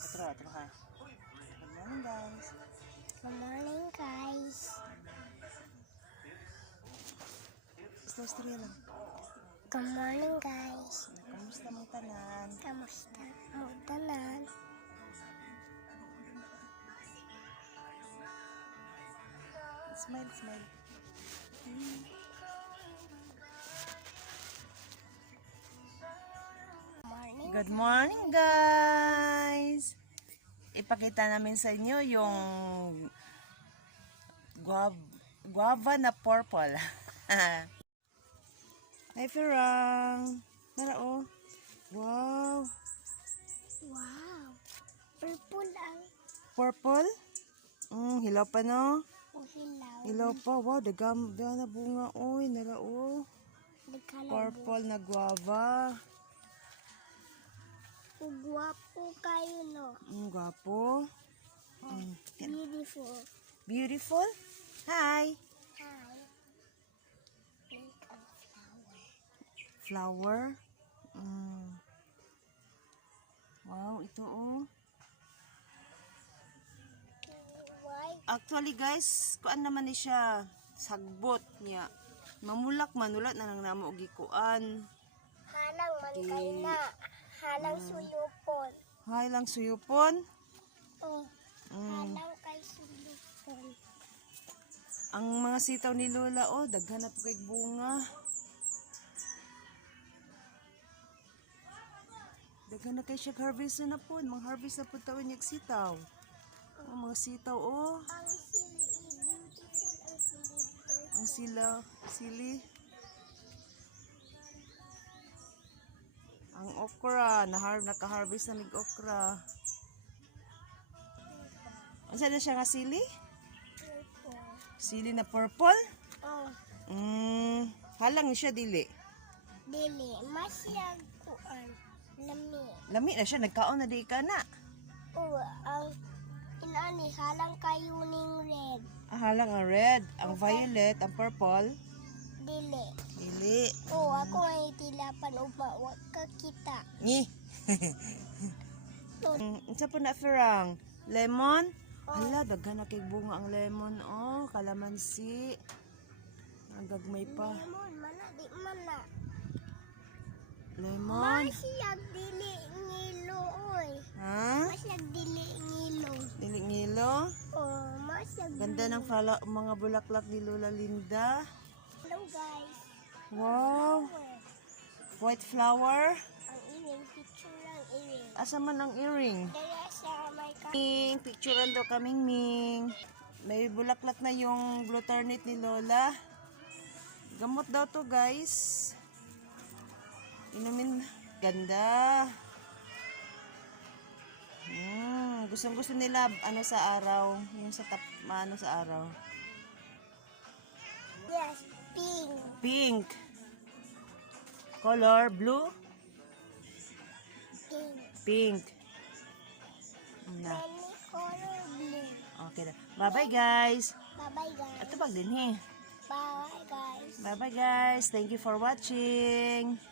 guys. Otro ha. Good morning guys. Good morning guys. Istorya lang. Good morning guys. Kamusta mo tanan? Kamusta mo tanan? Smile, smile. Morning. Good morning guys. Ipakita namin sa inyo yung guava na purple. Hi Ferang. Tara oh. Wow. Wow. Purple ang Purple? Hilaw pa no? hilaw. Hilaw pa. Wow, dagam na bunga. Oy, nara oh. Purple na guava. Gwapo kayo no. Gwapo. Beautiful. Beautiful? Hi. Hi. Pink and Flower. flower. Wow, ito oh. White. Actually guys, kuan naman ni siya sagbot niya. Mamulak manulat na nang namo og gikuan. Halang man kay na. Halang suyupon. Hay lang suyupon. Oh. Mm. Halang kay suyupon. Ang mga sitaw ni Lola oh, daghan na po kay bunga. Daghan na kay siya harvest na po. Mga harvest na po tawon yung sitaw. Oh, mga sitaw oh. Ang sili, beautiful ang sili. Ang sili. Ang okra, naka-harvest na mig okra. Asa na siya nga sili? Purple. Sili na purple? Oh, Halang siya dili. dili. Masyag kuan. Lami. Lami na siya, nagkaon na di ka na. Oh, ang inani halang kayo ning red. Halang ang red, ang violet, ang purple. Dili. Dili. Oh, ako ay tilapan uba wa ka kita. Ni. So, Unsa po na Ferang? Lemon? Oh. Hala, daghan na kay bunga ang lemon. Oh, kalamansi. Ang gagmay pa. lemon mana di mana. Lemon. Masyag dili ngilo oy. Ha? Masyag dili ngilo. Dili ngilo. Oh, masyag. Ganda ng mga bulaklak ni Lola Linda. Hello guys. Wow. Oh, White flower. ang iring picture lang iring. Asa man ang earring? Dala sa may Ming, picturean daw kaming Ming. May bulaklak na yung glutarnate ni Lola. Gamot daw to guys. Inumin. Ganda. Gustong gusto nila ano sa araw. Yung sa ano sa araw. Yes, pink. Pink. Color blue. Pink. Pink. Na. Many color blue. Okay na. Bye-bye guys. Bye-bye guys. Ato pag din eh. Bye guys. Bye-bye guys. Thank you for watching.